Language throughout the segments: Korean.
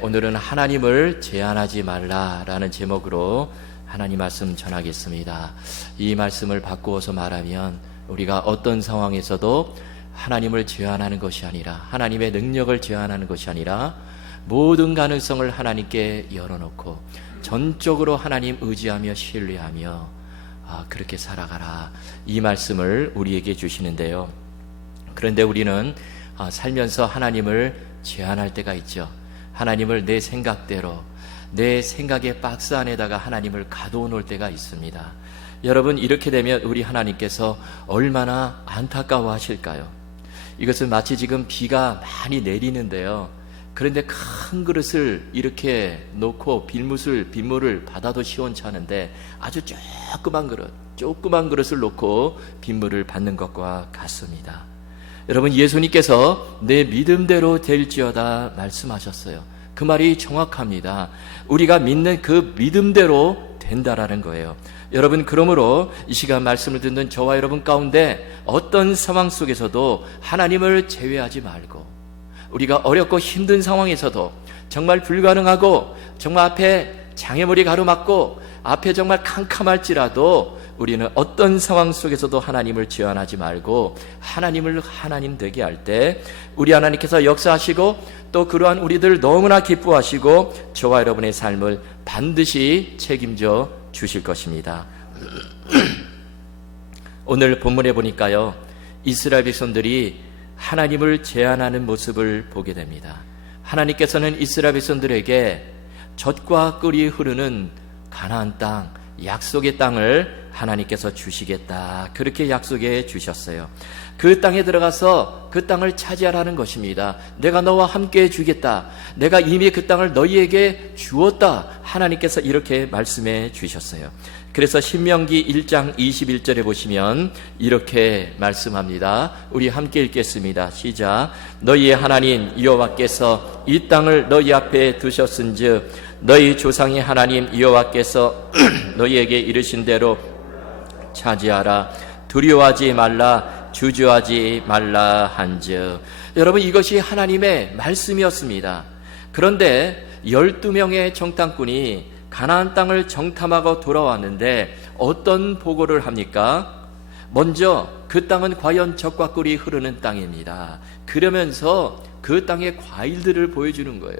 오늘은 하나님을 제한하지 말라라는 제목으로 하나님 말씀 전하겠습니다. 이 말씀을 바꾸어서 말하면 우리가 어떤 상황에서도 하나님을 제한하는 것이 아니라, 하나님의 능력을 제한하는 것이 아니라 모든 가능성을 하나님께 열어놓고 전적으로 하나님 의지하며 신뢰하며 그렇게 살아가라, 이 말씀을 우리에게 주시는데요. 그런데 우리는 살면서 하나님을 제한할 때가 있죠. 하나님을 내 생각대로, 내 생각의 박스 안에다가 하나님을 가둬 놓을 때가 있습니다. 여러분, 이렇게 되면 우리 하나님께서 얼마나 안타까워 하실까요? 이것은 마치 지금 비가 많이 내리는데요, 그런데 큰 그릇을 이렇게 놓고 빗물을 받아도 시원찮은데 아주 조그만 그릇을 놓고 빗물을 받는 것과 같습니다. 여러분, 예수님께서 내 믿음대로 될지어다 말씀하셨어요. 그 말이 정확합니다. 우리가 믿는 그 믿음대로 된다라는 거예요. 여러분, 그러므로 이 시간 말씀을 듣는 저와 여러분 가운데 어떤 상황 속에서도 하나님을 제외하지 말고, 우리가 어렵고 힘든 상황에서도, 정말 불가능하고 정말 앞에 장애물이 가로막고 앞에 정말 캄캄할지라도 우리는 어떤 상황 속에서도 하나님을 제한하지 말고 하나님을 하나님 되게 할 때 우리 하나님께서 역사하시고 또 그러한 우리들 너무나 기뻐하시고 저와 여러분의 삶을 반드시 책임져 주실 것입니다. 오늘 본문에 보니까요, 이스라엘 백성들이 하나님을 제한하는 모습을 보게 됩니다. 하나님께서는 이스라엘 백성들에게 젖과 꿀이 흐르는 가나안 땅, 약속의 땅을 하나님께서 주시겠다, 그렇게 약속해 주셨어요. 그 땅에 들어가서 그 땅을 차지하라는 것입니다. 내가 너와 함께 주겠다, 내가 이미 그 땅을 너희에게 주었다, 하나님께서 이렇게 말씀해 주셨어요. 그래서 신명기 1장 21절에 보시면 이렇게 말씀합니다. 우리 함께 읽겠습니다. 시작. 너희의 하나님 여호와께서 이 땅을 너희 앞에 두셨은즉 너희 조상의 하나님 여호와께서 너희에게 이르신 대로 차지하라. 두려워하지 말라, 주저하지 말라 한즉. 여러분, 이것이 하나님의 말씀이었습니다. 그런데 12명의 정탐꾼이 가나안 땅을 정탐하고 돌아왔는데 어떤 보고를 합니까? 먼저 그 땅은 과연 젖과 꿀이 흐르는 땅입니다. 그러면서 그 땅의 과일들을 보여주는 거예요.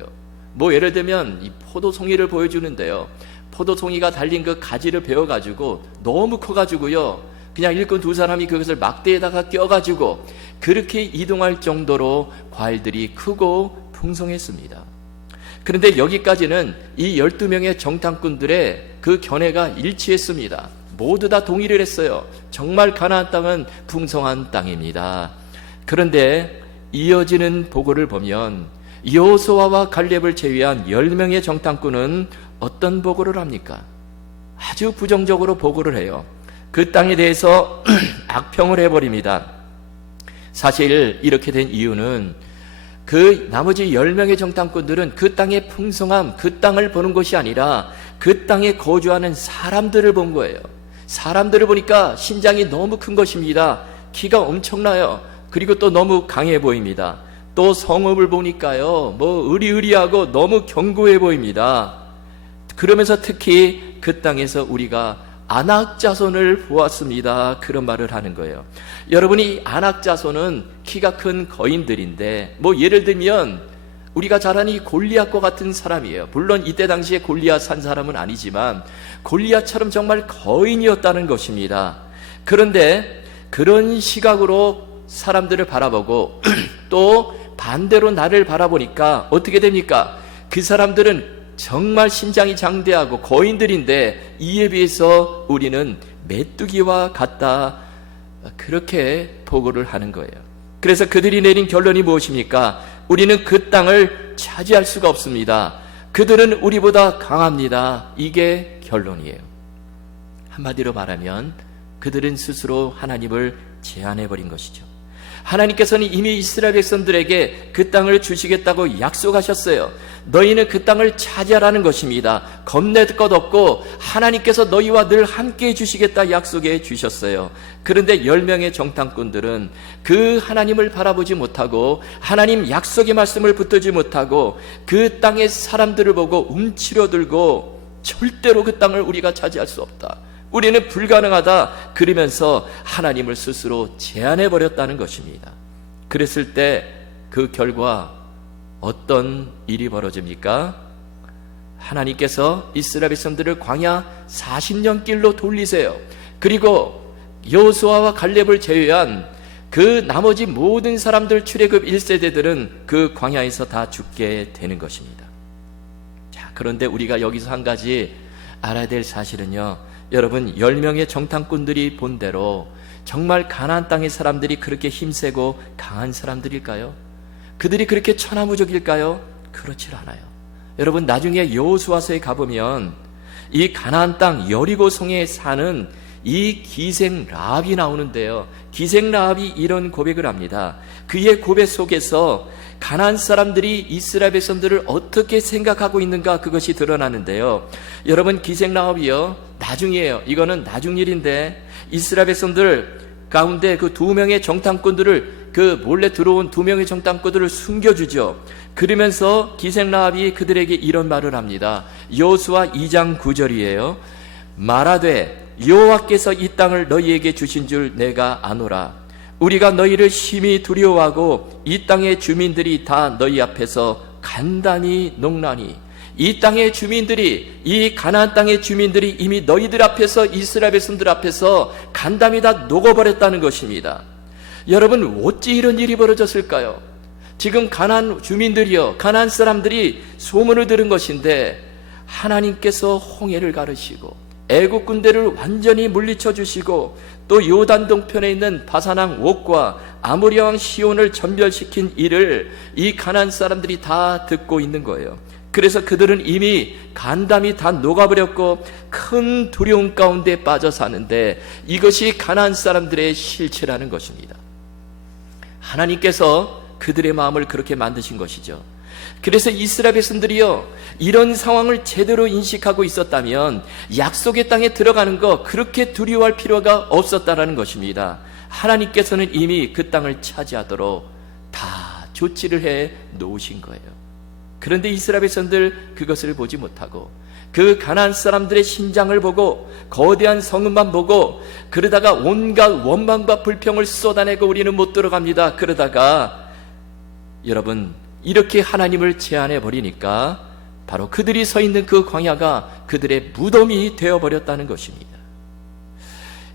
뭐 예를 들면 이 포도송이를 보여주는데요, 포도송이가 달린 그 가지를 베어가지고 너무 커가지고요, 그냥 일꾼 두 사람이 그것을 막대에다가 껴가지고 그렇게 이동할 정도로 과일들이 크고 풍성했습니다. 그런데 여기까지는 이 12명의 정탐꾼들의 그 견해가 일치했습니다. 모두 다 동의를 했어요. 정말 가나안 땅은 풍성한 땅입니다. 그런데 이어지는 보고를 보면 여호수아와 갈렙을 제외한 10명의 정탐꾼은 어떤 보고를 합니까? 아주 부정적으로 보고를 해요. 그 땅에 대해서 악평을 해버립니다. 사실 이렇게 된 이유는 그 나머지 10명의 정탐꾼들은 그 땅의 풍성함, 그 땅을 보는 것이 아니라 그 땅에 거주하는 사람들을 본 거예요. 사람들을 보니까 신장이 너무 큰 것입니다. 키가 엄청나요. 그리고 또 너무 강해 보입니다. 또 성읍을 보니까요, 뭐 으리으리하고 너무 견고해 보입니다. 그러면서 특히 그 땅에서 우리가 아낙 자손을 보았습니다, 그런 말을 하는 거예요. 여러분이 아낙 자손은 키가 큰 거인들인데, 뭐 예를 들면 우리가 잘 아는 이 골리앗과 같은 사람이에요. 물론 이때 당시에 골리앗 산 사람은 아니지만 골리앗처럼 정말 거인이었다는 것입니다. 그런데 그런 시각으로 사람들을 바라보고 또 반대로 나를 바라보니까 어떻게 됩니까? 그 사람들은 정말 신장이 장대하고 거인들인데 이에 비해서 우리는 메뚜기와 같다, 그렇게 보고를 하는 거예요. 그래서 그들이 내린 결론이 무엇입니까? 우리는 그 땅을 차지할 수가 없습니다. 그들은 우리보다 강합니다. 이게 결론이에요. 한마디로 말하면 그들은 스스로 하나님을 제한해버린 것이죠. 하나님께서는 이미 이스라엘 백성들에게 그 땅을 주시겠다고 약속하셨어요. 너희는 그 땅을 차지하라는 것입니다. 겁낼 것 없고 하나님께서 너희와 늘 함께 해주시겠다 약속해 주셨어요. 그런데 10명의 정탐꾼들은 그 하나님을 바라보지 못하고 하나님 약속의 말씀을 붙들지 못하고 그 땅의 사람들을 보고 움츠려들고 절대로 그 땅을 우리가 차지할 수 없다, 우리는 불가능하다, 그러면서 하나님을 스스로 제한해버렸다는 것입니다. 그랬을 때 그 결과 어떤 일이 벌어집니까? 하나님께서 이스라엘 백성들을 광야 40년 길로 돌리세요. 그리고 여호수아와 갈렙을 제외한 그 나머지 모든 사람들, 출애굽 1세대들은 그 광야에서 다 죽게 되는 것입니다. 자, 그런데 우리가 여기서 한 가지 알아야 될 사실은요, 여러분, 10명의 정탐꾼들이 본 대로 정말 가나안 땅의 사람들이 그렇게 힘세고 강한 사람들일까요? 그들이 그렇게 천하무적일까요? 그렇지 않아요. 여러분, 나중에 여호수아서에 가보면 이 가나안 땅 여리고 성에 사는 이 기생 라합이 나오는데요, 기생 라합이 이런 고백을 합니다. 그의 고백 속에서 가나안 사람들이 이스라엘 백성들을 어떻게 생각하고 있는가, 그것이 드러나는데요. 여러분, 기생 라합이요, 나중이에요. 이거는 나중 일인데 이스라엘 백성들 가운데 그 2명의 정탐꾼들을, 그 몰래 들어온 2명의 정탐꾼들을 숨겨주죠. 그러면서 기생 라합이 그들에게 이런 말을 합니다. 여호수아 2장 9절이에요. 말하되 여호와께서 이 땅을 너희에게 주신 줄 내가 아노라. 우리가 너희를 심히 두려워하고 이 땅의 주민들이 다 너희 앞에서 간담이 녹나니. 이 땅의 주민들이, 이 가나안 땅의 주민들이 이미 너희들 앞에서, 이스라엘 백성들 앞에서 간담이 다 녹아버렸다는 것입니다. 여러분, 어찌 이런 일이 벌어졌을까요? 지금 가나안 주민들이요, 가나안 사람들이 소문을 들은 것인데 하나님께서 홍해를 가르시고 애국 군대를 완전히 물리쳐 주시고 또 요단 동편에 있는 바산왕 옥과 아모리 왕 시온을 전멸시킨 일을 이 가나안 사람들이 다 듣고 있는 거예요. 그래서 그들은 이미 간담이 다 녹아버렸고 큰 두려움 가운데 빠져 사는데, 이것이 가나안 사람들의 실체라는 것입니다. 하나님께서 그들의 마음을 그렇게 만드신 것이죠. 그래서 이스라엘 백성들이요, 이런 상황을 제대로 인식하고 있었다면 약속의 땅에 들어가는 거 그렇게 두려워할 필요가 없었다라는 것입니다. 하나님께서는 이미 그 땅을 차지하도록 다 조치를 해 놓으신 거예요. 그런데 이스라엘 백성들 그것을 보지 못하고 그 가나안 사람들의 신장을 보고 거대한 성읍만 보고 그러다가 온갖 원망과 불평을 쏟아내고 우리는 못 들어갑니다. 그러다가 여러분, 이렇게 하나님을 제한해 버리니까 바로 그들이 서 있는 그 광야가 그들의 무덤이 되어버렸다는 것입니다.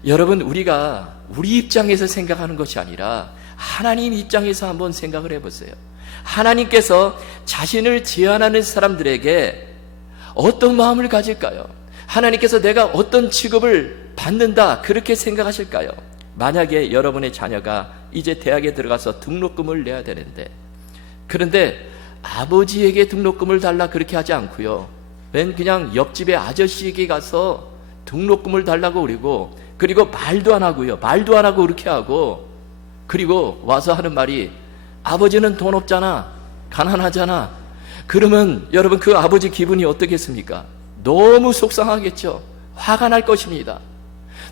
여러분, 우리가 우리 입장에서 생각하는 것이 아니라 하나님 입장에서 한번 생각을 해보세요. 하나님께서 자신을 제한하는 사람들에게 어떤 마음을 가질까요? 하나님께서 내가 어떤 취급을 받는다, 그렇게 생각하실까요? 만약에 여러분의 자녀가 이제 대학에 들어가서 등록금을 내야 되는데, 그런데 아버지에게 등록금을 달라 그렇게 하지 않고요, 그냥 옆집의 아저씨에게 가서 등록금을 달라고 그리고 말도 안 하고요, 말도 안 하고 그렇게 하고, 그리고 와서 하는 말이 아버지는 돈 없잖아, 가난하잖아. 그러면 여러분, 그 아버지 기분이 어떻겠습니까? 너무 속상하겠죠. 화가 날 것입니다.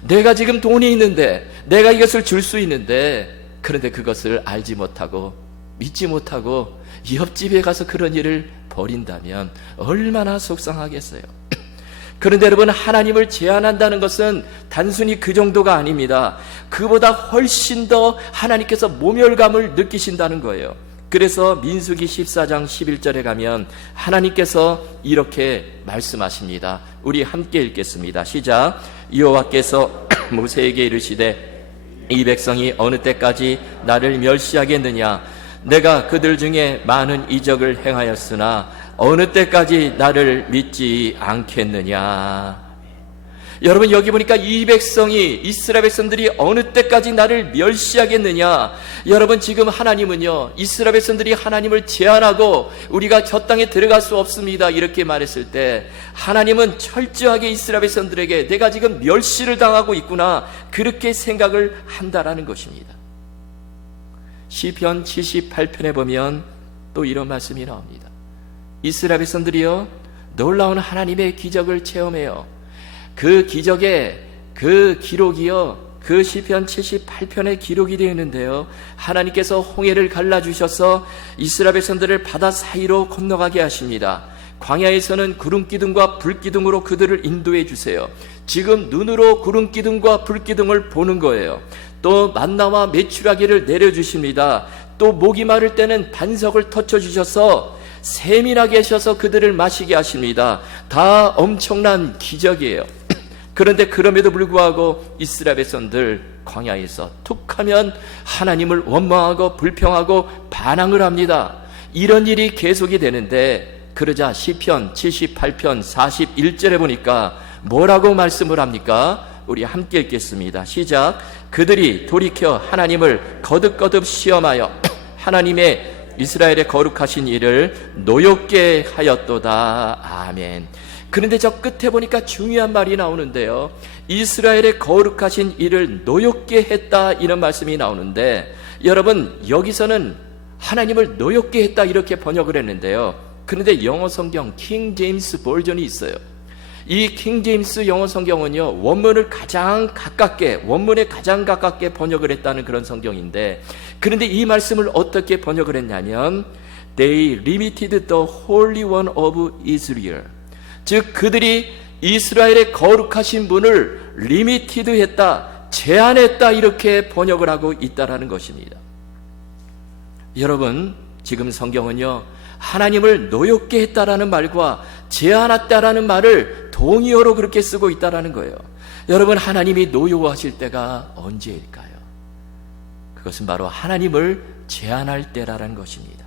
내가 지금 돈이 있는데, 내가 이것을 줄 수 있는데, 그런데 그것을 알지 못하고 믿지 못하고 옆집에 가서 그런 일을 벌인다면 얼마나 속상하겠어요. 그런데 여러분, 하나님을 제한한다는 것은 단순히 그 정도가 아닙니다. 그보다 훨씬 더 하나님께서 모멸감을 느끼신다는 거예요. 그래서 민수기 14장 11절에 가면 하나님께서 이렇게 말씀하십니다. 우리 함께 읽겠습니다. 시작. 여호와께서 모세에게 이르시되 이 백성이 어느 때까지 나를 멸시하겠느냐? 내가 그들 중에 많은 이적을 행하였으나 어느 때까지 나를 믿지 않겠느냐? 여러분, 여기 보니까 이 백성이, 이스라엘 백성들이 어느 때까지 나를 멸시하겠느냐? 여러분, 지금 하나님은요, 이스라엘 백성들이 하나님을 제한하고 우리가 저 땅에 들어갈 수 없습니다, 이렇게 말했을 때 하나님은 철저하게 이스라엘 백성들에게 내가 지금 멸시를 당하고 있구나, 그렇게 생각을 한다라는 것입니다. 시편 78편에 보면 또 이런 말씀이 나옵니다. 이스라엘 백성들이요, 놀라운 하나님의 기적을 체험해요. 그 기적의 그 기록이요, 그 시편 78편에 기록이 되어 있는데요, 하나님께서 홍해를 갈라주셔서 이스라엘 백성들을 바다 사이로 건너가게 하십니다. 광야에서는 구름기둥과 불기둥으로 그들을 인도해 주세요. 지금 눈으로 구름기둥과 불기둥을 보는 거예요. 또 만나와 메추라기를 내려주십니다. 또 목이 마를 때는 반석을 터쳐주셔서 샘이 나게 하셔서 그들을 마시게 하십니다. 다 엄청난 기적이에요. 그런데 그럼에도 불구하고 이스라엘 백성들 광야에서 툭하면 하나님을 원망하고 불평하고 반항을 합니다. 이런 일이 계속이 되는데, 그러자 시편 78편 41절에 보니까 뭐라고 말씀을 합니까? 우리 함께 읽겠습니다. 시작. 그들이 돌이켜 하나님을 거듭거듭 시험하여 하나님의 이스라엘의 거룩하신 일을 노엽게 하였도다. 아멘. 그런데 저 끝에 보니까 중요한 말이 나오는데요, 이스라엘의 거룩하신 일을 노엽게 했다, 이런 말씀이 나오는데, 여러분 여기서는 하나님을 노엽게 했다 이렇게 번역을 했는데요, 그런데 영어 성경 킹 제임스 버전이 있어요. 이 킹 제임스 영어 성경은요, 원문에 가장 가깝게 번역을 했다는 그런 성경인데, 그런데 이 말씀을 어떻게 번역을 했냐면 They limited the Holy One of Israel, 즉 그들이 이스라엘의 거룩하신 분을 리미티드 했다, 제한했다, 이렇게 번역을 하고 있다라는 것입니다. 여러분, 지금 성경은요, 하나님을 노엽게 했다라는 말과 제한했다라는 말을 동의어로 그렇게 쓰고 있다라는 거예요. 여러분, 하나님이 노여워하실 때가 언제일까요? 그것은 바로 하나님을 제한할 때라는 것입니다.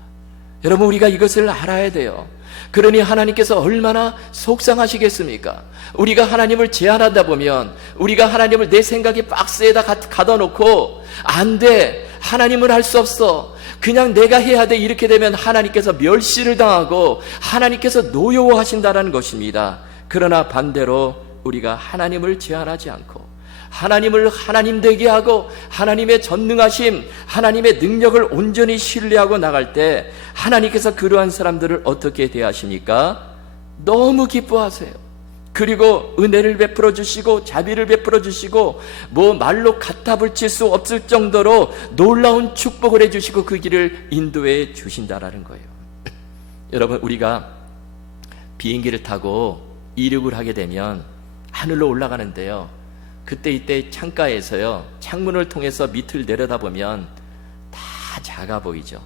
여러분, 우리가 이것을 알아야 돼요. 그러니 하나님께서 얼마나 속상하시겠습니까? 우리가 하나님을 제한하다 보면, 우리가 하나님을 내 생각의 박스에다 가둬 놓고 안 돼, 하나님을 할 수 없어, 그냥 내가 해야 돼, 이렇게 되면 하나님께서 멸시를 당하고 하나님께서 노여워하신다라는 것입니다. 그러나 반대로 우리가 하나님을 제한하지 않고 하나님을 하나님 되게 하고 하나님의 전능하심, 하나님의 능력을 온전히 신뢰하고 나갈 때 하나님께서 그러한 사람들을 어떻게 대하십니까? 너무 기뻐하세요. 그리고 은혜를 베풀어 주시고 자비를 베풀어 주시고 뭐 말로 갖다 붙일 수 없을 정도로 놀라운 축복을 해주시고 그 길을 인도해 주신다라는 거예요. 여러분, 우리가 비행기를 타고 이륙을 하게 되면 하늘로 올라가는데요, 그때 이때 창가에서요, 창문을 통해서 밑을 내려다보면 다 작아 보이죠.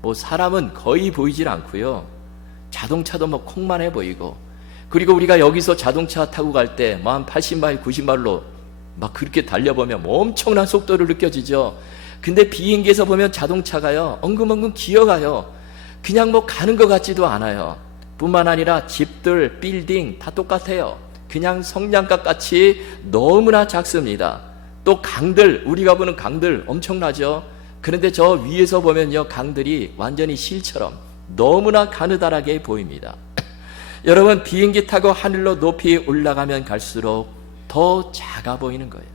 뭐 사람은 거의 보이질 않고요, 자동차도 뭐 콩만해 보이고, 그리고 우리가 여기서 자동차 타고 갈 때 뭐 한 80마일 90마일로 막 그렇게 달려보면 뭐 엄청난 속도를 느껴지죠. 근데 비행기에서 보면 자동차가요, 엉금엉금 기어가요. 그냥 뭐 가는 것 같지도 않아요. 뿐만 아니라 집들, 빌딩 다 똑같아요. 그냥 성냥갑 같이 너무나 작습니다. 또 강들, 우리가 보는 강들 엄청나죠. 그런데 저 위에서 보면요, 강들이 완전히 실처럼 너무나 가느다랗게 보입니다. 여러분, 비행기 타고 하늘로 높이 올라가면 갈수록 더 작아 보이는 거예요.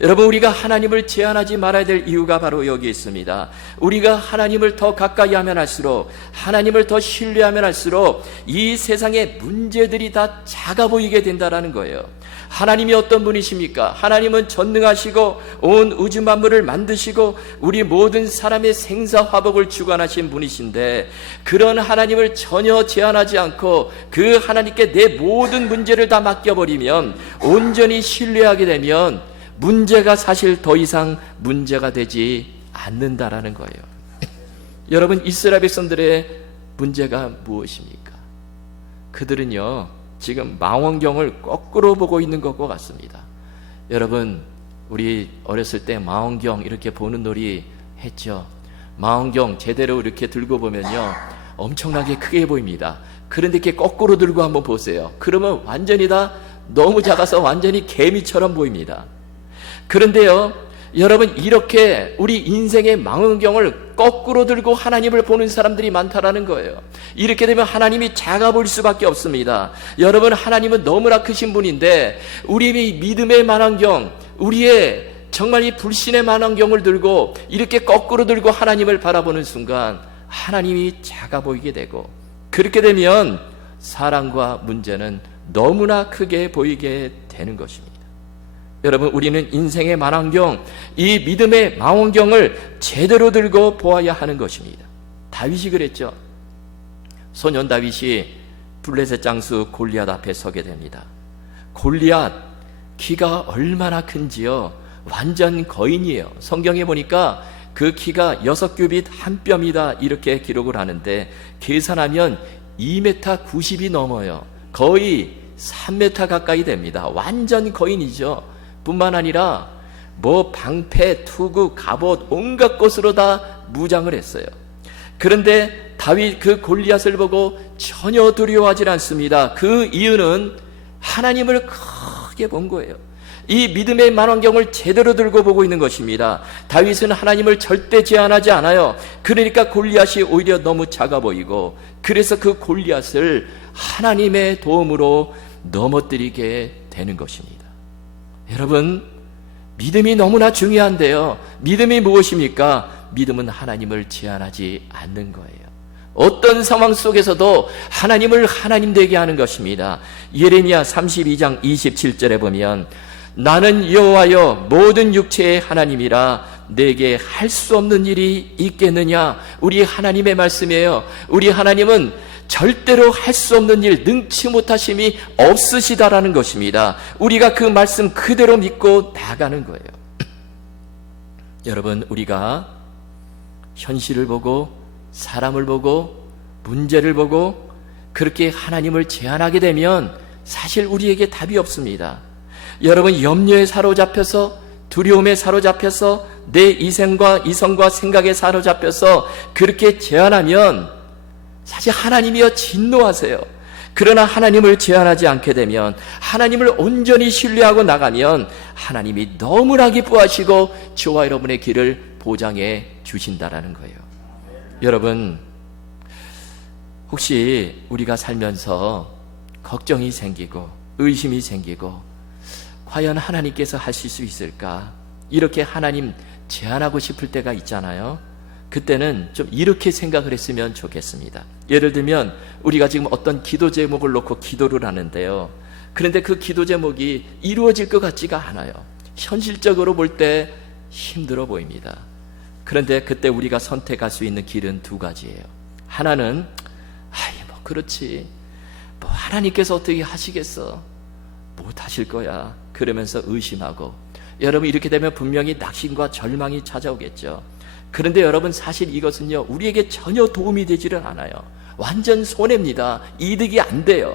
여러분, 우리가 하나님을 제한하지 말아야 될 이유가 바로 여기 있습니다. 우리가 하나님을 더 가까이 하면 할수록, 하나님을 더 신뢰하면 할수록 이 세상의 문제들이 다 작아 보이게 된다는 거예요. 하나님이 어떤 분이십니까? 하나님은 전능하시고 온 우주 만물을 만드시고 우리 모든 사람의 생사화복을 주관하신 분이신데, 그런 하나님을 전혀 제한하지 않고 그 하나님께 내 모든 문제를 다 맡겨버리면, 온전히 신뢰하게 되면 문제가 사실 더 이상 문제가 되지 않는다라는 거예요. 여러분, 이스라엘 백성들의 문제가 무엇입니까? 그들은요, 지금 망원경을 거꾸로 보고 있는 것과 같습니다. 여러분, 우리 어렸을 때 망원경 이렇게 보는 놀이 했죠. 망원경 제대로 이렇게 들고 보면요, 엄청나게 크게 보입니다. 그런데 이렇게 거꾸로 들고 한번 보세요. 그러면 완전히 다 너무 작아서 완전히 개미처럼 보입니다. 그런데요, 여러분, 이렇게 우리 인생의 망원경을 거꾸로 들고 하나님을 보는 사람들이 많다라는 거예요. 이렇게 되면 하나님이 작아 보일 수밖에 없습니다. 여러분, 하나님은 너무나 크신 분인데 우리의 믿음의 망원경, 우리의 정말 이 불신의 만환경을 들고 이렇게 거꾸로 들고 하나님을 바라보는 순간 하나님이 작아 보이게 되고, 그렇게 되면 사랑과 문제는 너무나 크게 보이게 되는 것입니다. 여러분, 우리는 인생의 만환경, 이 믿음의 망원경을 제대로 들고 보아야 하는 것입니다. 다윗이 그랬죠. 소년 다윗이 블레셋 장수 골리앗 앞에 서게 됩니다. 골리앗 키가 얼마나 큰지요, 완전 거인이에요. 성경에 보니까 그 키가 6규빗 한 뼘이다 이렇게 기록을 하는데, 계산하면 2m 90이 넘어요. 거의 3m 가까이 됩니다. 완전 거인이죠. 뿐만 아니라 뭐 방패, 투구, 갑옷 온갖 것으로 다 무장을 했어요. 그런데 다윗 그 골리앗을 보고 전혀 두려워하지 않습니다. 그 이유는 하나님을 크게 본 거예요. 이 믿음의 만환경을 제대로 들고 보고 있는 것입니다. 다윗은 하나님을 절대 제한하지 않아요. 그러니까 골리앗이 오히려 너무 작아 보이고, 그래서 그 골리앗을 하나님의 도움으로 넘어뜨리게 되는 것입니다. 여러분, 믿음이 너무나 중요한데요, 믿음이 무엇입니까? 믿음은 하나님을 제한하지 않는 거예요. 어떤 상황 속에서도 하나님을 하나님 되게 하는 것입니다. 예레미야 32장 27절에 보면, 나는 여호와여 모든 육체의 하나님이라 내게 할 수 없는 일이 있겠느냐. 우리 하나님의 말씀이에요. 우리 하나님은 절대로 할 수 없는 일, 능치 못하심이 없으시다라는 것입니다. 우리가 그 말씀 그대로 믿고 나가는 거예요. 여러분, 우리가 현실을 보고 사람을 보고 문제를 보고 그렇게 하나님을 제한하게 되면 사실 우리에게 답이 없습니다. 여러분, 염려에 사로잡혀서, 두려움에 사로잡혀서, 내 이성과 생각에 사로잡혀서 그렇게 제한하면 사실 하나님이여 진노하세요. 그러나 하나님을 제한하지 않게 되면, 하나님을 온전히 신뢰하고 나가면 하나님이 너무나 기뻐하시고 저와 여러분의 길을 보장해 주신다라는 거예요. 여러분, 혹시 우리가 살면서 걱정이 생기고 의심이 생기고 과연 하나님께서 하실 수 있을까? 이렇게 하나님 제한하고 싶을 때가 있잖아요. 그때는 좀 이렇게 생각을 했으면 좋겠습니다. 예를 들면 우리가 지금 어떤 기도 제목을 놓고 기도를 하는데요, 그런데 그 기도 제목이 이루어질 것 같지가 않아요. 현실적으로 볼 때 힘들어 보입니다. 그런데 그때 우리가 선택할 수 있는 길은 두 가지예요. 하나는 뭐 그렇지, 뭐 하나님께서 어떻게 하시겠어, 못 하실 거야, 그러면서 의심하고, 여러분 이렇게 되면 분명히 낙심과 절망이 찾아오겠죠. 그런데 여러분, 사실 이것은요 우리에게 전혀 도움이 되지를 않아요. 완전 손해입니다. 이득이 안 돼요.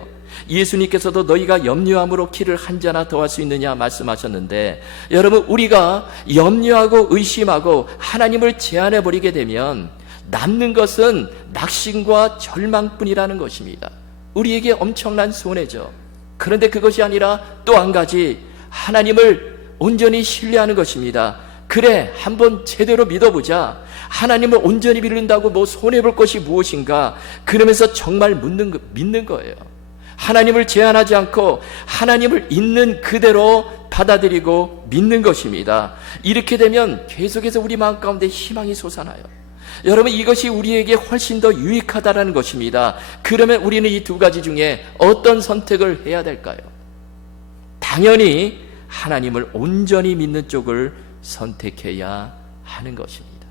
예수님께서도 너희가 염려함으로 키를 한 자나 더할 수 있느냐 말씀하셨는데, 여러분 우리가 염려하고 의심하고 하나님을 제한해 버리게 되면 남는 것은 낙심과 절망뿐이라는 것입니다. 우리에게 엄청난 손해죠. 그런데 그것이 아니라 또 한 가지, 하나님을 온전히 신뢰하는 것입니다. 그래, 한번 제대로 믿어보자. 하나님을 온전히 믿는다고 뭐 손해볼 것이 무엇인가? 그러면서 정말 믿는 거예요. 하나님을 제한하지 않고 하나님을 있는 그대로 받아들이고 믿는 것입니다. 이렇게 되면 계속해서 우리 마음 가운데 희망이 솟아나요. 여러분, 이것이 우리에게 훨씬 더 유익하다라는 것입니다. 그러면 우리는 이 두 가지 중에 어떤 선택을 해야 될까요? 당연히 하나님을 온전히 믿는 쪽을 선택해야 하는 것입니다.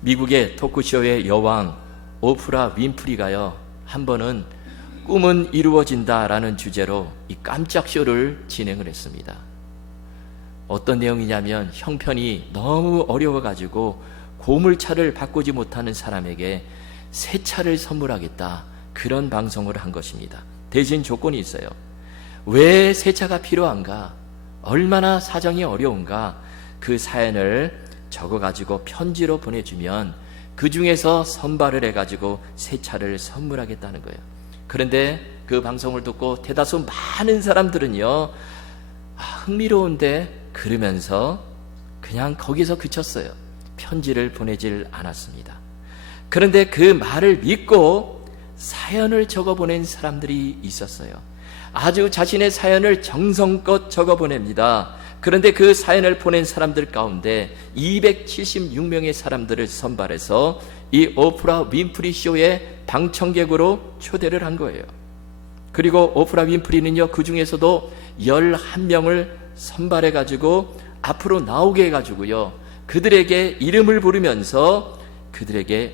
미국의 토크쇼의 여왕 오프라 윈프리가요, 한 번은 꿈은 이루어진다라는 주제로 이 깜짝 쇼를 진행을 했습니다. 어떤 내용이냐면, 형편이 너무 어려워가지고 고물차를 바꾸지 못하는 사람에게 새 차를 선물하겠다, 그런 방송을 한 것입니다. 대신 조건이 있어요. 왜 새 차가 필요한가? 얼마나 사정이 어려운가? 그 사연을 적어가지고 편지로 보내주면 그 중에서 선발을 해가지고 새 차를 선물하겠다는 거예요. 그런데 그 방송을 듣고 대다수 많은 사람들은요, 흥미로운데 그러면서 그냥 거기서 그쳤어요. 편지를 보내질 않았습니다. 그런데 그 말을 믿고 사연을 적어보낸 사람들이 있었어요. 아주 자신의 사연을 정성껏 적어보냅니다. 그런데 그 사연을 보낸 사람들 가운데 276명의 사람들을 선발해서 이 오프라 윈프리 쇼의 방청객으로 초대를 한 거예요. 그리고 오프라 윈프리는요, 그 중에서도 11명을 선발해가지고 앞으로 나오게 해가지고요, 그들에게 이름을 부르면서 그들에게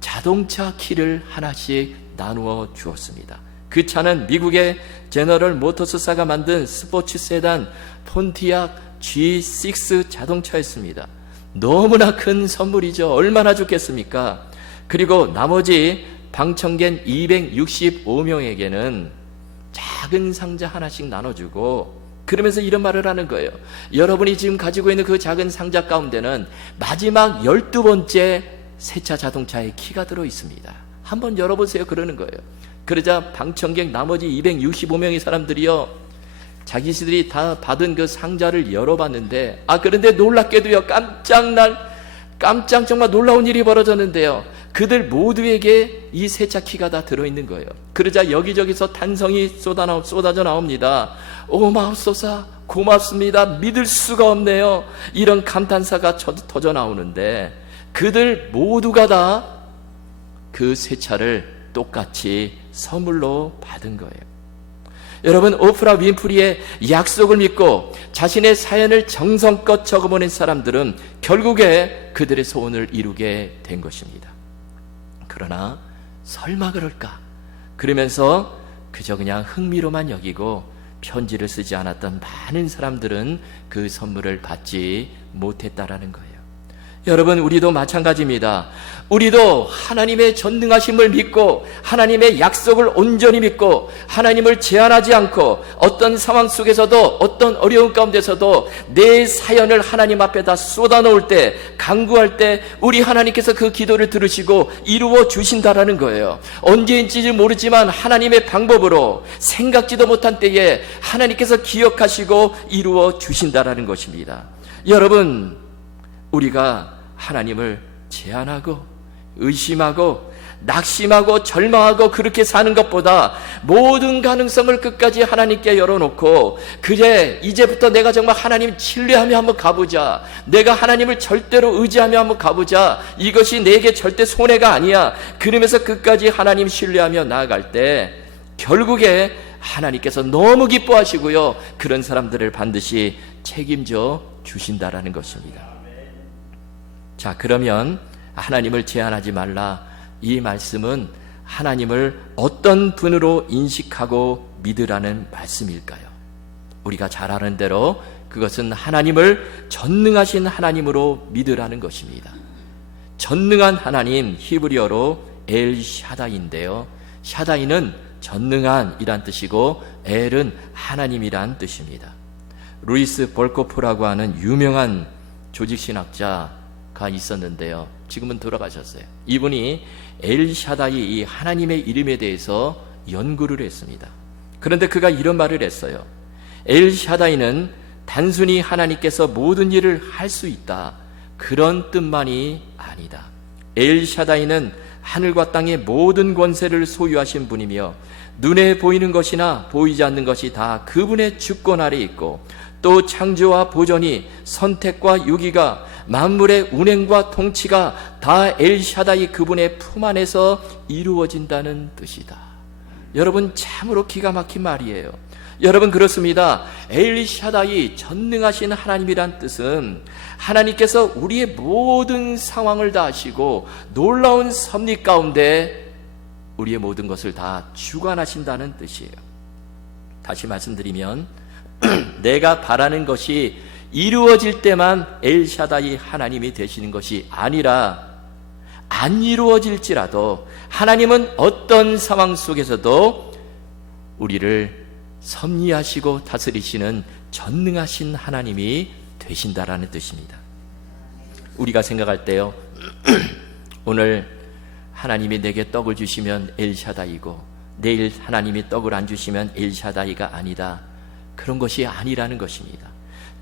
자동차 키를 하나씩 나누어 주었습니다. 그 차는 미국의 제너럴 모터스사가 만든 스포츠 세단 폰티악 G6 자동차였습니다. 너무나 큰 선물이죠. 얼마나 좋겠습니까? 그리고 나머지 방청객 265명에게는 작은 상자 하나씩 나눠주고, 그러면서 이런 말을 하는 거예요. 여러분이 지금 가지고 있는 그 작은 상자 가운데는 마지막 12번째 새차 자동차의 키가 들어있습니다. 한번 열어보세요. 그러는 거예요. 그러자 방청객 나머지 265명의 사람들이요, 자기들이 다 받은 그 상자를 열어봤는데, 그런데 놀랍게도요, 깜짝 정말 놀라운 일이 벌어졌는데요, 그들 모두에게 이 세차 키가 다 들어있는 거예요. 그러자 여기저기서 탄성이 쏟아져 나옵니다. 오 마옵소서, 고맙습니다, 믿을 수가 없네요, 이런 감탄사가 터져 나오는데, 그들 모두가 다 그 세차를 똑같이 선물로 받은 거예요. 여러분, 오프라 윈프리의 약속을 믿고 자신의 사연을 정성껏 적어보낸 사람들은 결국에 그들의 소원을 이루게 된 것입니다. 그러나 설마 그럴까? 그러면서 그저 그냥 흥미로만 여기고 편지를 쓰지 않았던 많은 사람들은 그 선물을 받지 못했다라는 거예요. 여러분, 우리도 마찬가지입니다. 우리도 하나님의 전능하심을 믿고 하나님의 약속을 온전히 믿고 하나님을 제한하지 않고 어떤 상황 속에서도 어떤 어려운 가운데서도 내 사연을 하나님 앞에다 쏟아놓을 때, 간구할 때 우리 하나님께서 그 기도를 들으시고 이루어 주신다라는 거예요. 언제인지 모르지만 하나님의 방법으로 생각지도 못한 때에 하나님께서 기억하시고 이루어 주신다라는 것입니다. 여러분, 우리가 하나님을 제한하고 의심하고 낙심하고 절망하고 그렇게 사는 것보다 모든 가능성을 끝까지 하나님께 열어놓고, 그래 이제부터 내가 정말 하나님 신뢰하며 한번 가보자, 내가 하나님을 절대로 의지하며 한번 가보자, 이것이 내게 절대 손해가 아니야, 그러면서 끝까지 하나님 신뢰하며 나아갈 때 결국에 하나님께서 너무 기뻐하시고요, 그런 사람들을 반드시 책임져 주신다라는 것입니다. 자, 그러면 하나님을 제한하지 말라, 이 말씀은 하나님을 어떤 분으로 인식하고 믿으라는 말씀일까요? 우리가 잘 아는 대로 그것은 하나님을 전능하신 하나님으로 믿으라는 것입니다. 전능한 하나님, 히브리어로 엘 샤다이인데요, 샤다이는 전능한 이란 뜻이고 엘은 하나님이란 뜻입니다. 루이스 볼코프라고 하는 유명한 조직신학자가 있었는데요, 지금은 돌아가셨어요. 이분이 엘샤다이, 이 하나님의 이름에 대해서 연구를 했습니다. 그런데 그가 이런 말을 했어요. 엘샤다이는 단순히 하나님께서 모든 일을 할 수 있다, 그런 뜻만이 아니다. 엘샤다이는 하늘과 땅의 모든 권세를 소유하신 분이며 눈에 보이는 것이나 보이지 않는 것이 다 그분의 주권 아래 있고, 또 창조와 보존이, 선택과 유기가, 만물의 운행과 통치가 다 엘샤다이 그분의 품 안에서 이루어진다는 뜻이다. 여러분, 참으로 기가 막힌 말이에요. 여러분, 그렇습니다. 엘샤다이, 전능하신 하나님이란 뜻은 하나님께서 우리의 모든 상황을 다 아시고 놀라운 섭리 가운데 우리의 모든 것을 다 주관하신다는 뜻이에요. 다시 말씀드리면 내가 바라는 것이 이루어질 때만 엘샤다이 하나님이 되시는 것이 아니라, 안 이루어질지라도 하나님은 어떤 상황 속에서도 우리를 섭리하시고 다스리시는 전능하신 하나님이 되신다라는 뜻입니다. 우리가 생각할 때요, 오늘 하나님이 내게 떡을 주시면 엘샤다이고 내일 하나님이 떡을 안 주시면 엘샤다이가 아니다, 그런 것이 아니라는 것입니다.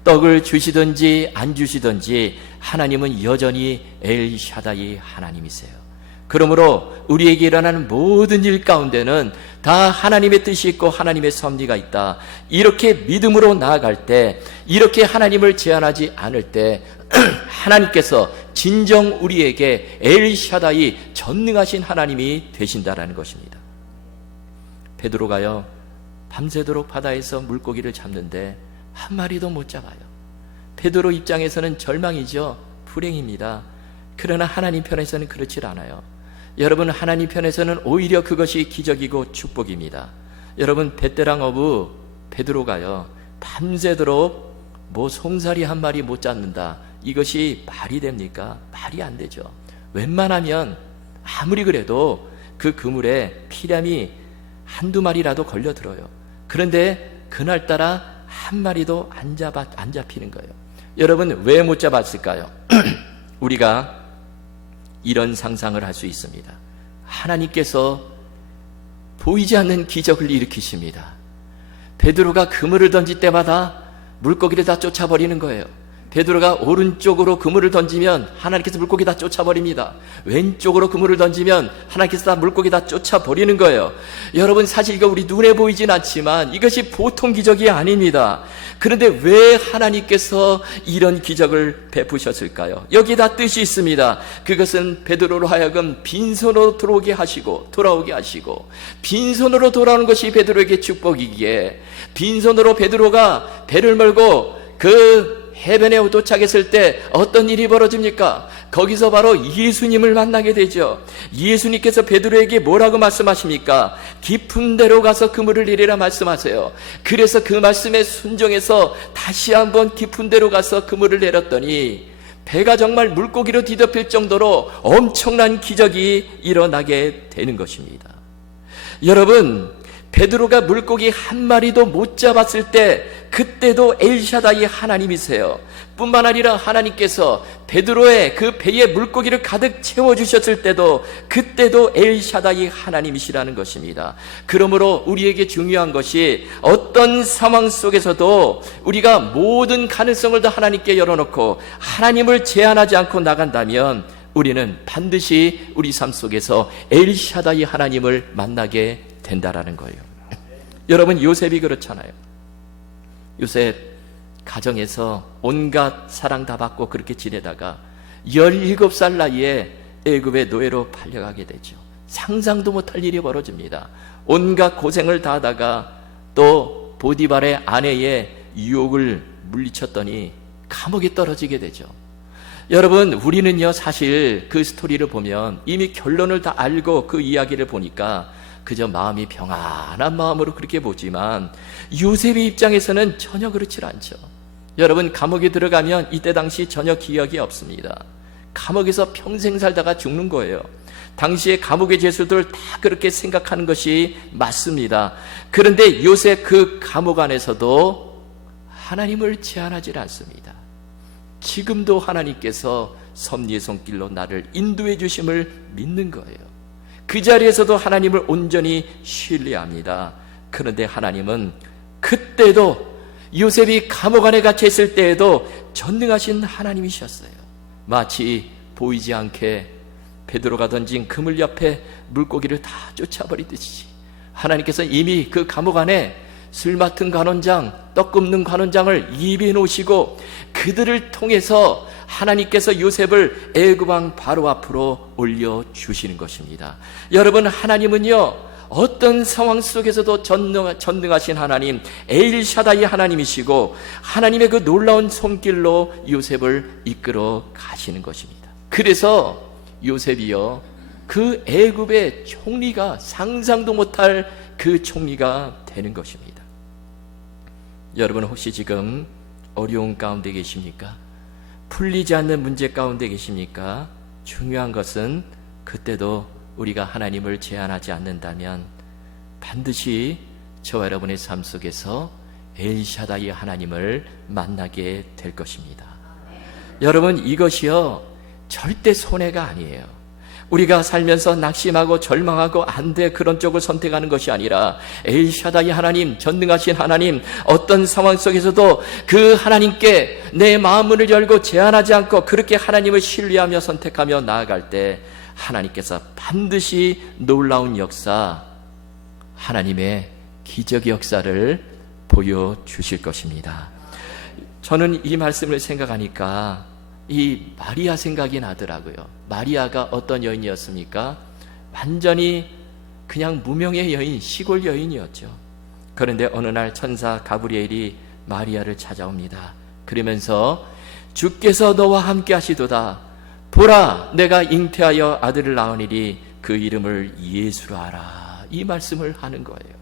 떡을 주시든지 안 주시든지 하나님은 여전히 엘샤다이 하나님이세요. 그러므로 우리에게 일어나는 모든 일 가운데는 다 하나님의 뜻이 있고 하나님의 섭리가 있다. 이렇게 믿음으로 나아갈 때, 이렇게 하나님을 제한하지 않을 때 하나님께서 진정 우리에게 엘샤다이 전능하신 하나님이 되신다라는 것입니다. 베드로가요, 밤새도록 바다에서 물고기를 잡는데 한 마리도 못 잡아요. 베드로 입장에서는 절망이죠. 불행입니다. 그러나 하나님 편에서는 그렇지 않아요. 여러분, 하나님 편에서는 오히려 그것이 기적이고 축복입니다. 여러분, 베테랑 어부 베드로가요, 밤새도록 송사리 한 마리 못 잡는다. 이것이 말이 됩니까? 말이 안 되죠. 웬만하면 아무리 그래도 그 그물에 피람이 한두 마리라도 걸려들어요. 그런데 그날따라 한 마리도 안 잡히는 거예요. 여러분, 왜 못 잡았을까요? 우리가 이런 상상을 할 수 있습니다. 하나님께서 보이지 않는 기적을 일으키십니다. 베드로가 그물을 던질 때마다 물고기를 다 쫓아버리는 거예요. 베드로가 오른쪽으로 그물을 던지면 하나님께서 물고기 다 쫓아버립니다. 왼쪽으로 그물을 던지면 하나님께서 다 물고기 다 쫓아버리는 거예요. 여러분, 사실 이거 우리 눈에 보이진 않지만 이것이 보통 기적이 아닙니다. 그런데 왜 하나님께서 이런 기적을 베푸셨을까요? 여기 다 뜻이 있습니다. 그것은 베드로로 하여금 빈손으로 돌아오게 하시고 빈손으로 돌아오는 것이 베드로에게 축복이기에, 빈손으로 베드로가 배를 몰고 그 해변에 도착했을 때 어떤 일이 벌어집니까? 거기서 바로 예수님을 만나게 되죠. 예수님께서 베드로에게 뭐라고 말씀하십니까? 깊은 데로 가서 그물을 내리라 말씀하세요. 그래서 그 말씀에 순종해서 다시 한번 깊은 데로 가서 그물을 내렸더니 배가 정말 물고기로 뒤덮일 정도로 엄청난 기적이 일어나게 되는 것입니다. 여러분, 베드로가 물고기 한 마리도 못 잡았을 때 그때도 엘샤다이 하나님이세요. 뿐만 아니라 하나님께서 베드로의 그 배에 물고기를 가득 채워주셨을 때도 그때도 엘샤다이 하나님이시라는 것입니다. 그러므로 우리에게 중요한 것이 어떤 상황 속에서도 우리가 모든 가능성을 다 하나님께 열어놓고 하나님을 제한하지 않고 나간다면 우리는 반드시 우리 삶 속에서 엘샤다이 하나님을 만나게 된다라는 거예요. 여러분, 요셉이 그렇잖아요. 요셉 가정에서 온갖 사랑 다 받고 그렇게 지내다가 17살 나이에 애굽의 노예로 팔려가게 되죠. 상상도 못할 일이 벌어집니다. 온갖 고생을 다 하다가 또 보디발의 아내의 유혹을 물리쳤더니 감옥에 떨어지게 되죠. 여러분, 우리는요, 사실 그 스토리를 보면 이미 결론을 다 알고 그 이야기를 보니까 그저 마음이 평안한 마음으로 그렇게 보지만 요셉의 입장에서는 전혀 그렇지 않죠. 여러분, 감옥에 들어가면 이때 당시 전혀 기억이 없습니다. 감옥에서 평생 살다가 죽는 거예요. 당시에 감옥의 죄수들 다 그렇게 생각하는 것이 맞습니다. 그런데 요셉 그 감옥 안에서도 하나님을 제한하지 않습니다. 지금도 하나님께서 섭리의 손길로 나를 인도해 주심을 믿는 거예요. 그 자리에서도 하나님을 온전히 신뢰합니다. 그런데 하나님은 그때도 요셉이 감옥 안에 갇혀 있을 때에도 전능하신 하나님이셨어요. 마치 보이지 않게 베드로가 던진 그물 옆에 물고기를 다 쫓아버리듯이 하나님께서 이미 그 감옥 안에 술 맡은 관원장, 떡 굽는 관원장을 입에 놓으시고 그들을 통해서 하나님께서 요셉을 애굽 왕 바로 앞으로 올려주시는 것입니다. 여러분, 하나님은요, 어떤 상황 속에서도 전능하신 하나님, 엘샤다이 하나님이시고 하나님의 그 놀라운 손길로 요셉을 이끌어 가시는 것입니다. 그래서 요셉이요, 그 애굽의 총리가 상상도 못할 그 총리가 되는 것입니다. 여러분, 혹시 지금 어려운 가운데 계십니까? 풀리지 않는 문제 가운데 계십니까? 중요한 것은 그때도 우리가 하나님을 제한하지 않는다면 반드시 저와 여러분의 삶 속에서 엘샤다이 하나님을 만나게 될 것입니다. 여러분, 이것이요, 절대 손해가 아니에요. 우리가 살면서 낙심하고 절망하고 안 돼, 그런 쪽을 선택하는 것이 아니라 엘샤다이 하나님, 전능하신 하나님, 어떤 상황 속에서도 그 하나님께 내 마음문을 열고 제한하지 않고 그렇게 하나님을 신뢰하며 선택하며 나아갈 때 하나님께서 반드시 놀라운 역사, 하나님의 기적의 역사를 보여주실 것입니다. 저는 이 말씀을 생각하니까 이 마리아 생각이 나더라고요. 마리아가 어떤 여인이었습니까? 완전히 그냥 무명의 여인, 시골 여인이었죠. 그런데 어느 날 천사 가브리엘이 마리아를 찾아옵니다. 그러면서 주께서 너와 함께 하시도다. 보라, 내가 잉태하여 아들을 낳으니리 그 이름을 예수라 하라. 이 말씀을 하는 거예요.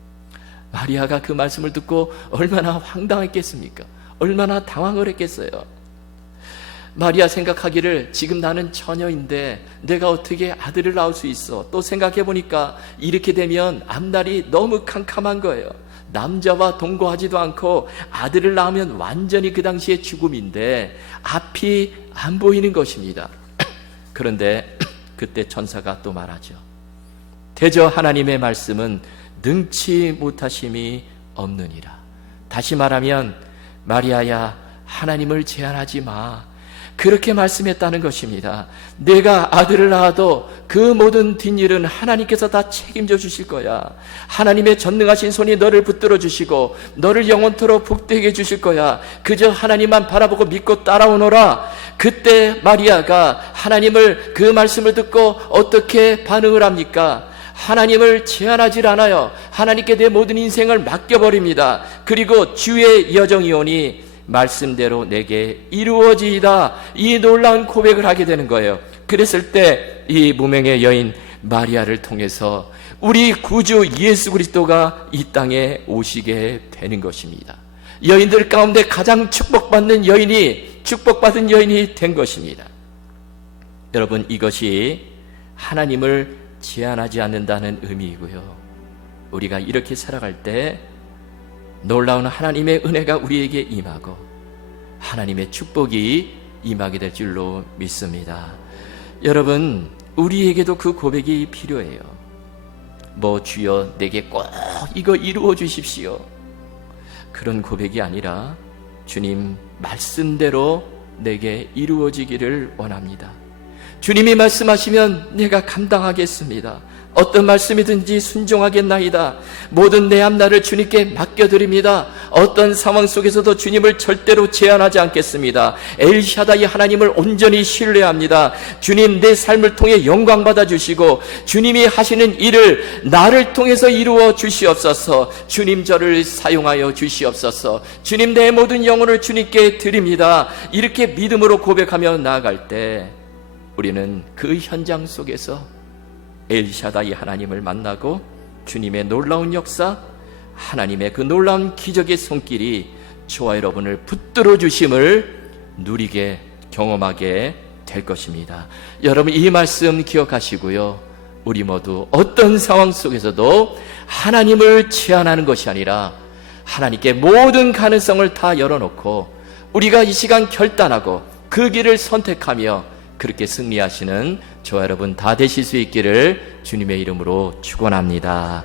마리아가 그 말씀을 듣고 얼마나 황당했겠습니까? 얼마나 당황을 했겠어요. 마리아 생각하기를 지금 나는 처녀인데 내가 어떻게 아들을 낳을 수 있어? 또 생각해 보니까 이렇게 되면 앞날이 너무 캄캄한 거예요. 남자와 동거하지도 않고 아들을 낳으면 완전히 그 당시에 죽음인데 앞이 안 보이는 것입니다. 그런데 그때 천사가 또 말하죠. 대저 하나님의 말씀은 능치 못하심이 없느니라. 다시 말하면 마리아야, 하나님을 제한하지 마. 그렇게 말씀했다는 것입니다. 내가 아들을 낳아도 그 모든 뒷일은 하나님께서 다 책임져 주실 거야. 하나님의 전능하신 손이 너를 붙들어 주시고 너를 영원토록 복되게 주실 거야. 그저 하나님만 바라보고 믿고 따라오너라. 그때 마리아가 하나님을 그 말씀을 듣고 어떻게 반응을 합니까? 하나님을 제한하질 않아요. 하나님께 내 모든 인생을 맡겨버립니다. 그리고 주의 여정이오니 말씀대로 내게 이루어지이다. 이 놀라운 고백을 하게 되는 거예요. 그랬을 때 이 무명의 여인 마리아를 통해서 우리 구주 예수 그리스도가 이 땅에 오시게 되는 것입니다. 여인들 가운데 가장 축복받은 여인이 된 것입니다. 여러분, 이것이 하나님을 제한하지 않는다는 의미이고요. 우리가 이렇게 살아갈 때 놀라운 하나님의 은혜가 우리에게 임하고 하나님의 축복이 임하게 될 줄로 믿습니다. 여러분, 우리에게도 그 고백이 필요해요. 주여 내게 꼭 이거 이루어 주십시오. 그런 고백이 아니라 주님 말씀대로 내게 이루어지기를 원합니다. 주님이 말씀하시면 내가 감당하겠습니다. 어떤 말씀이든지 순종하겠나이다. 모든 내 앞날을 주님께 맡겨드립니다. 어떤 상황 속에서도 주님을 절대로 제한하지 않겠습니다. 엘샤다이 하나님을 온전히 신뢰합니다. 주님, 내 삶을 통해 영광 받아주시고 주님이 하시는 일을 나를 통해서 이루어 주시옵소서. 주님, 저를 사용하여 주시옵소서. 주님, 내 모든 영혼을 주님께 드립니다. 이렇게 믿음으로 고백하며 나아갈 때 우리는 그 현장 속에서 엘샤다이 하나님을 만나고 주님의 놀라운 역사, 하나님의 그 놀라운 기적의 손길이 저와 여러분을 붙들어 주심을 누리게 경험하게 될 것입니다. 여러분, 이 말씀 기억하시고요. 우리 모두 어떤 상황 속에서도 하나님을 제한하는 것이 아니라 하나님께 모든 가능성을 다 열어놓고 우리가 이 시간 결단하고 그 길을 선택하며 그렇게 승리하시는 저와 여러분 다 되실 수 있기를 주님의 이름으로 축원합니다.